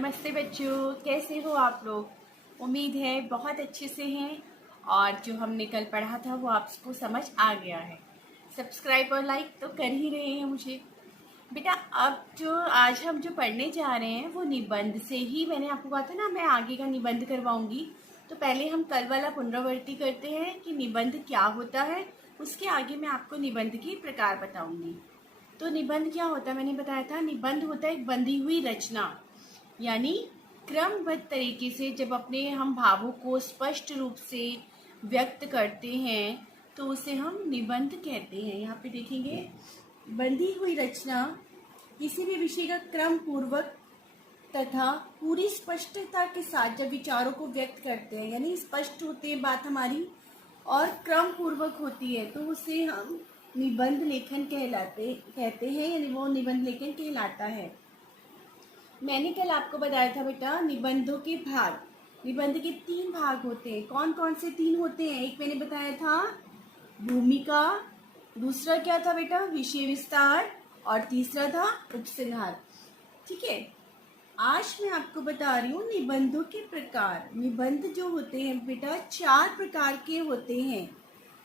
नमस्ते बच्चों, कैसे हो आप लोग। उम्मीद है बहुत अच्छे से हैं और जो हमने कल पढ़ा था वो आपको समझ आ गया है। सब्सक्राइब और लाइक तो कर ही रहे हैं मुझे। बेटा अब जो आज हम जो पढ़ने जा रहे हैं वो निबंध से ही, मैंने आपको कहा था ना मैं आगे का निबंध करवाऊंगी। तो पहले हम कल वाला पुनरावृत्ति करते हैं कि निबंध क्या होता है, उसके आगे मैं आपको निबंध के प्रकार बताऊंगी। तो निबंध क्या होता है, मैंने बताया था निबंध होता है एक बंधी हुई रचना, यानी क्रमबद्ध तरीके से जब अपने हम भावों को स्पष्ट रूप से व्यक्त करते हैं तो उसे हम निबंध कहते हैं। यहाँ पे देखेंगे, बंधी हुई रचना किसी भी विषय का क्रम पूर्वक तथा पूरी स्पष्टता के साथ जब विचारों को व्यक्त करते हैं, यानी स्पष्ट होते हैं बात हमारी और क्रम पूर्वक होती है, तो उसे हम निबंध लेखन कहते हैं, यानी वो निबंध लेखन कहलाता है। मैंने कल आपको बताया था बेटा निबंधों के भाग, निबंध के 3 भाग होते हैं। कौन कौन से 3 होते हैं? एक मैंने बताया था भूमिका, दूसरा क्या था बेटा विषय विस्तार, और तीसरा था उपसंहार। ठीक है, आज मैं आपको बता रही हूँ निबंधों के प्रकार। निबंध जो होते हैं बेटा 4 प्रकार के होते हैं।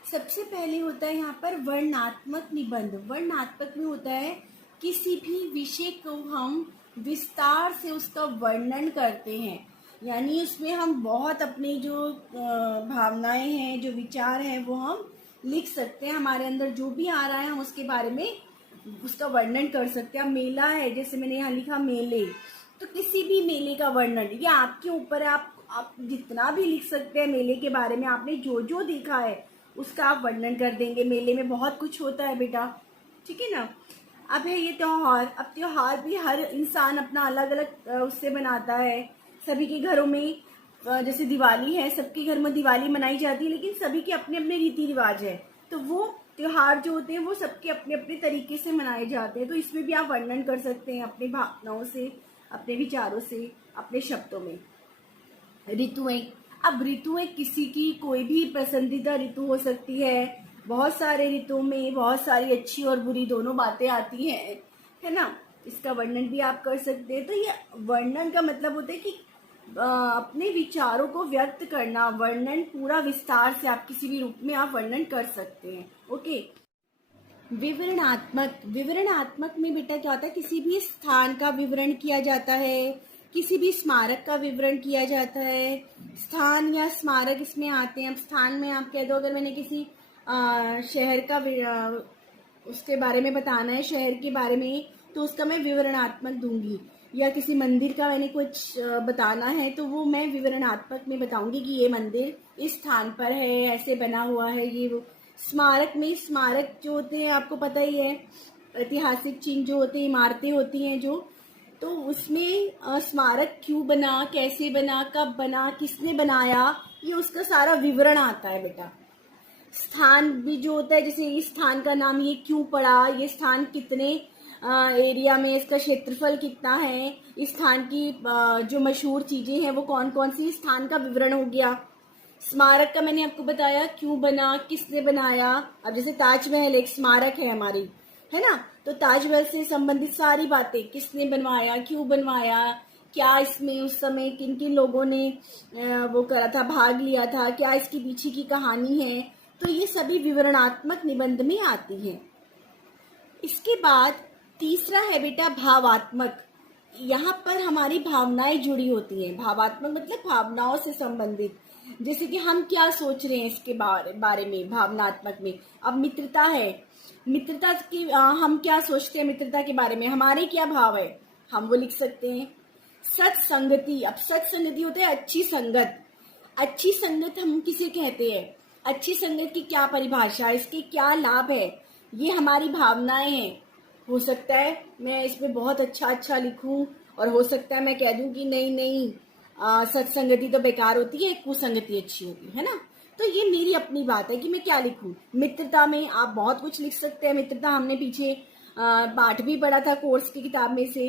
सबसे पहले होता है यहाँ पर वर्णनात्मक निबंध। वर्णनात्मक में होता है किसी भी विषय को हम विस्तार से उसका वर्णन करते हैं, यानी उसमें हम बहुत अपनी जो भावनाएं हैं, जो विचार हैं वो हम लिख सकते हैं। हमारे अंदर जो भी आ रहा है हम उसके बारे में उसका वर्णन कर सकते हैं। अब मेला है, जैसे मैंने यहाँ लिखा मेले, तो किसी भी मेले का वर्णन, ये आपके ऊपर है, आप जितना भी लिख सकते हैं मेले के बारे में। आपने जो जो देखा है उसका आप वर्णन कर देंगे। मेले में बहुत कुछ होता है बेटा, ठीक है ना। अब है ये त्योहार। अब त्योहार भी हर इंसान अपना अलग अलग उससे बनाता है। सभी के घरों में जैसे दिवाली है, सबके घर में दिवाली मनाई जाती है, लेकिन सभी के अपने अपने रीति रिवाज है। तो वो त्योहार जो होते हैं वो सबके अपने अपने तरीके से मनाए जाते हैं। तो इसमें भी आप वर्णन कर सकते हैं अपनी भावनाओं से, अपने विचारों से, अपने शब्दों में। ऋतुएं, अब ऋतुएं किसी की कोई भी पसंदीदा ऋतु हो सकती है। बहुत सारे ऋतुओं में बहुत सारी अच्छी और बुरी दोनों बातें आती हैं, है ना। इसका वर्णन भी आप कर सकते हैं। तो ये वर्णन का मतलब होता है कि अपने विचारों को व्यक्त करना। वर्णन पूरा विस्तार से आप किसी भी रूप में आप वर्णन कर सकते हैं। ओके। विवरणात्मक, विवरणात्मक में बेटा क्या होता है, किसी भी स्थान का विवरण किया जाता है, किसी भी स्मारक का विवरण किया जाता है। स्थान या स्मारक इसमें आते हैं। अब स्थान में आप कह दो, अगर मैंने किसी शहर का उसके बारे में बताना है, शहर के बारे में, तो उसका मैं विवरणात्मक दूंगी। या किसी मंदिर का मैंने कुछ बताना है तो वो मैं विवरणात्मक में बताऊंगी कि ये मंदिर इस स्थान पर है, ऐसे बना हुआ है, ये वो। स्मारक में, स्मारक जो होते हैं आपको पता ही है, ऐतिहासिक चिन्ह जो होते हैं, इमारतें होती हैं जो, तो उसमें स्मारक क्यों बना, कैसे बना, कब बना, किसने बनाया, ये उसका सारा विवरण आता है बेटा। स्थान भी जो होता है, जैसे इस स्थान का नाम ये क्यों पड़ा, ये स्थान कितने एरिया में, इसका क्षेत्रफल कितना है, इस स्थान की जो मशहूर चीजें हैं वो कौन कौन सी, स्थान का विवरण हो गया। स्मारक का मैंने आपको बताया क्यों बना, किसने बनाया। अब जैसे ताजमहल एक स्मारक है हमारी, है ना, तो ताजमहल से संबंधित सारी बातें, किसने बनवाया, क्यों बनवाया, क्या इसमें उस समय किन किन लोगों ने वो करा था, भाग लिया था, क्या इसकी पीछे की कहानी है, तो ये सभी विवरणात्मक निबंध में आती है। इसके बाद तीसरा है बेटा भावात्मक। यहाँ पर हमारी भावनाएं जुड़ी होती हैं। भावात्मक मतलब भावनाओं से संबंधित, जैसे कि हम क्या सोच रहे हैं इसके बारे में। भावनात्मक में अब मित्रता है, मित्रता की हम क्या सोचते हैं मित्रता के बारे में, हमारे क्या भाव है, हम वो लिख सकते हैं। सत्संगति, अब सत्संगति होता है अच्छी संगत। अच्छी संगत हम किसे कहते हैं, अच्छी संगत की क्या परिभाषा, इसके क्या लाभ है, ये हमारी भावनाएं हैं। हो सकता है मैं इसमें बहुत अच्छा लिखूं, और हो सकता है मैं कह दूं कि नहीं सत्संगति तो बेकार होती है, कुसंगति अच्छी होती है ना। तो ये मेरी अपनी बात है कि मैं क्या लिखूं। मित्रता में आप बहुत कुछ लिख सकते हैं। मित्रता हमने पीछे पाठ भी पढ़ा था कोर्स की किताब में से।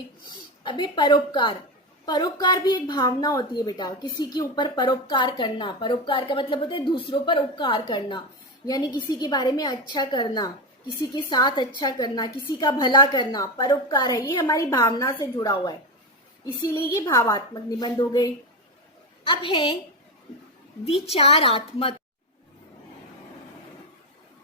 अबे परोपकार, परोपकार भी एक भावना होती है बेटा, किसी के ऊपर परोपकार करना। परोपकार का मतलब होता है दूसरों पर उपकार करना, यानी किसी के बारे में अच्छा करना, किसी के साथ अच्छा करना, किसी का भला करना, परोपकार है। ये हमारी भावना से जुड़ा हुआ है। इसीलिए ये भावात्मक निबंध हो गए। अब है विचारात्मक।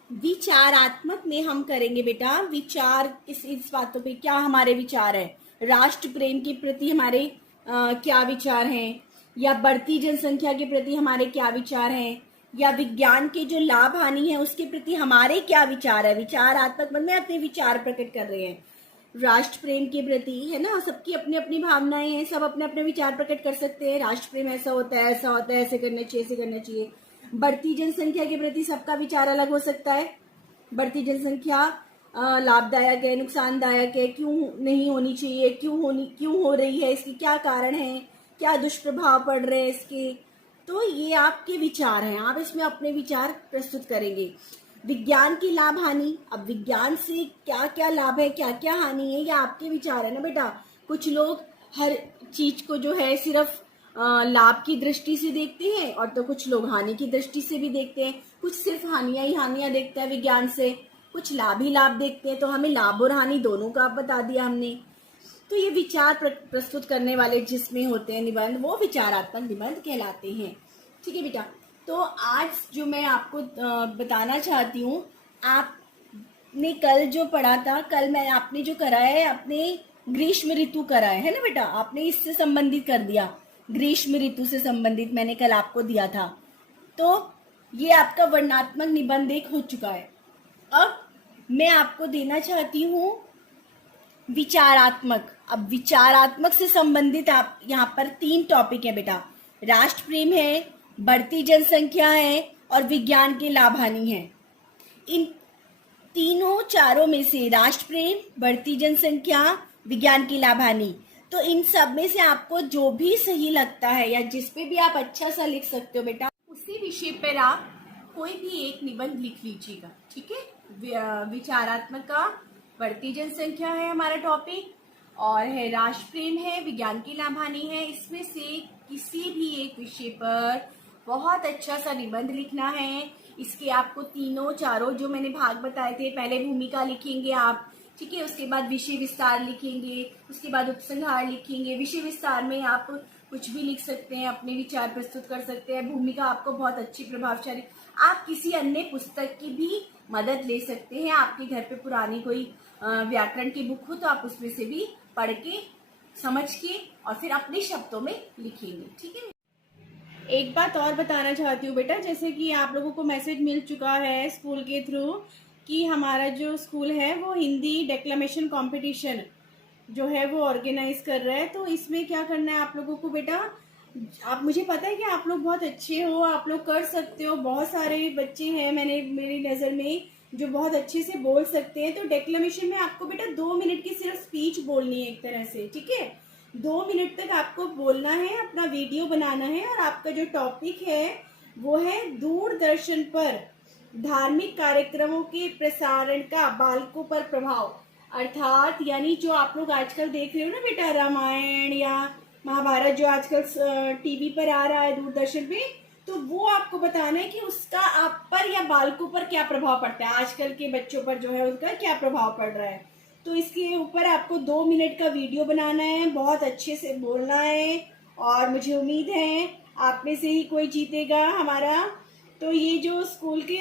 विचारात्मक में हम करेंगे बेटा विचार इस बातों पे, क्या हमारे विचार है, राष्ट्र प्रेम के प्रति हमारे क्या विचार हैं, या बढ़ती जनसंख्या के प्रति हमारे क्या विचार हैं, या विज्ञान के जो लाभ हानि है उसके प्रति हमारे क्या विचार है। विचारात्मक में अपने विचार प्रकट कर रहे हैं राष्ट्र प्रेम के प्रति, है ना। सबकी अपनी अपनी भावनाएं हैं, सब अपने अपने विचार प्रकट कर सकते हैं। राष्ट्र प्रेम ऐसा होता है, ऐसा होता है, ऐसे करना चाहिए, ऐसे करना चाहिए। बढ़ती जनसंख्या के प्रति सबका विचार अलग हो सकता है। बढ़ती जनसंख्या लाभदायक है, नुकसानदायक है, क्यों नहीं होनी चाहिए, क्यों हो रही है, इसके क्या कारण है, क्या दुष्प्रभाव पड़ रहे हैं इसके। तो ये आपके विचार हैं, आप इसमें अपने विचार प्रस्तुत करेंगे। विज्ञान की लाभ हानि, अब विज्ञान से क्या क्या लाभ है, क्या क्या हानि है, ये आपके विचार है ना बेटा। कुछ लोग हर चीज को जो है सिर्फ लाभ की दृष्टि से देखते हैं, और तो कुछ लोग हानि की दृष्टि से भी देखते हैं। कुछ सिर्फ हानियां ही हानियां देखते हैं विज्ञान से, कुछ लाभ ही लाभ देखते हैं। तो हमें लाभ और हानि दोनों का बता दिया हमने। तो ये विचार प्रस्तुत करने वाले जिसमें होते हैं निबंध, वो विचारात्मक निबंध कहलाते हैं। ठीक है बेटा। तो आज जो मैं आपको बताना चाहती हूँ, आपने कल जो पढ़ा था, कल आपने जो करा है, आपने ग्रीष्म ऋतु करा है ना बेटा। आपने इससे संबंधित कर दिया, ग्रीष्म ऋतु से संबंधित मैंने कल आपको दिया था। तो ये आपका वर्णनात्मक निबंध एक हो चुका है। अब मैं आपको देना चाहती हूँ विचारात्मक। अब विचारात्मक से संबंधित आप यहाँ पर 3 टॉपिक है बेटा, राष्ट्र प्रेम है, बढ़ती जनसंख्या है, और विज्ञान के लाभ हानि है। इन चारों में से राष्ट्र प्रेम, बढ़ती जनसंख्या, विज्ञान की लाभ हानि, तो इन सब में से आपको जो भी सही लगता है या जिस पे भी आप अच्छा सा लिख सकते हो बेटा, उसी विषय पर आप कोई भी एक निबंध लिख लीजिएगा। ठीक है। विचारात्मक का बढ़ती जनसंख्या है हमारा टॉपिक, और है राष्ट्र प्रेम है, विज्ञान की लाभ हानि है। इसमें से किसी भी एक विषय पर बहुत अच्छा सा निबंध लिखना है। इसके आपको चारों जो मैंने भाग बताए थे, पहले भूमिका लिखेंगे आप, ठीक है। उसके बाद विषय विस्तार लिखेंगे, उसके बाद उपसंहार लिखेंगे। विषय विस्तार में आप कुछ भी लिख सकते हैं, अपने विचार प्रस्तुत कर सकते हैं। भूमिका आपको बहुत अच्छी प्रभावशाली, आप किसी अन्य पुस्तक की भी मदद ले सकते हैं। आपके घर पे पुरानी कोई व्याकरण की बुक हो तो आप उसमें से भी पढ़ के, समझ के, और फिर अपने शब्दों में लिखेंगे। ठीक है। एक बात और बताना चाहती हूँ बेटा, जैसे कि आप लोगों को मैसेज मिल चुका है स्कूल के थ्रू कि हमारा जो स्कूल है वो हिंदी डेक्लेमेशन कंपटीशन जो है वो ऑर्गेनाइज कर रहा है। तो इसमें क्या करना है आप लोगों को बेटा, आप, मुझे पता है कि आप लोग बहुत अच्छे हो, आप लोग कर सकते हो। बहुत सारे बच्चे हैं मेरी नज़र में जो बहुत अच्छे से बोल सकते हैं। तो डेक्लेमेशन में आपको बेटा 2 मिनट की सिर्फ स्पीच बोलनी है एक तरह से। ठीक है, 2 मिनट तक आपको बोलना है, अपना वीडियो बनाना है, और आपका जो टॉपिक है वो है दूरदर्शन पर धार्मिक कार्यक्रमों के प्रसारण का बालकों पर प्रभाव। अर्थात यानी जो आप लोग आजकल देख रहे हो ना बेटा, रामायण या महाभारत जो आजकल टीवी पर आ रहा है दूरदर्शन पे, तो वो आपको बताना है कि उसका आप पर या बालकों पर क्या प्रभाव पड़ता है, आजकल के बच्चों पर जो है उसका क्या प्रभाव पड़ रहा है। तो इसके ऊपर आपको 2 मिनट का वीडियो बनाना है, बहुत अच्छे से बोलना है, और मुझे उम्मीद है आप में से ही कोई जीतेगा हमारा। तो ये जो स्कूल के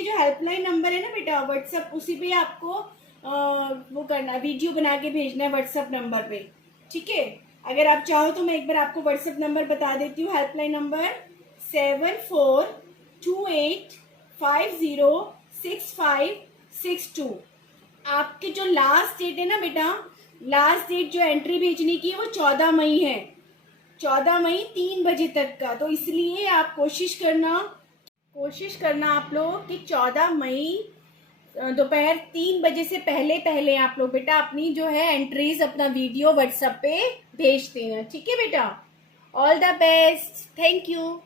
जो हेल्पलाइन नंबर है ना बेटा व्हाट्सएप, उसी पे आपको वो करना, वीडियो बना के भेजना है व्हाट्सएप नंबर पे। ठीक है, अगर आप चाहो तो मैं एक बार आपको व्हाट्सएप नंबर बता देती हूँ। Helpline number 7428506562। आपके जो लास्ट डेट है ना बेटा, लास्ट डेट जो एंट्री भेजने की है वो 14 मई है, 14 मई 3 बजे तक का। तो इसलिए आप कोशिश करना आप लोग कि 14 मई दोपहर 3 बजे से पहले आप लोग बेटा अपनी जो है एंट्रीज, अपना वीडियो व्हाट्सएप पे भेज देना। ठीक है बेटा, all the best, thank you.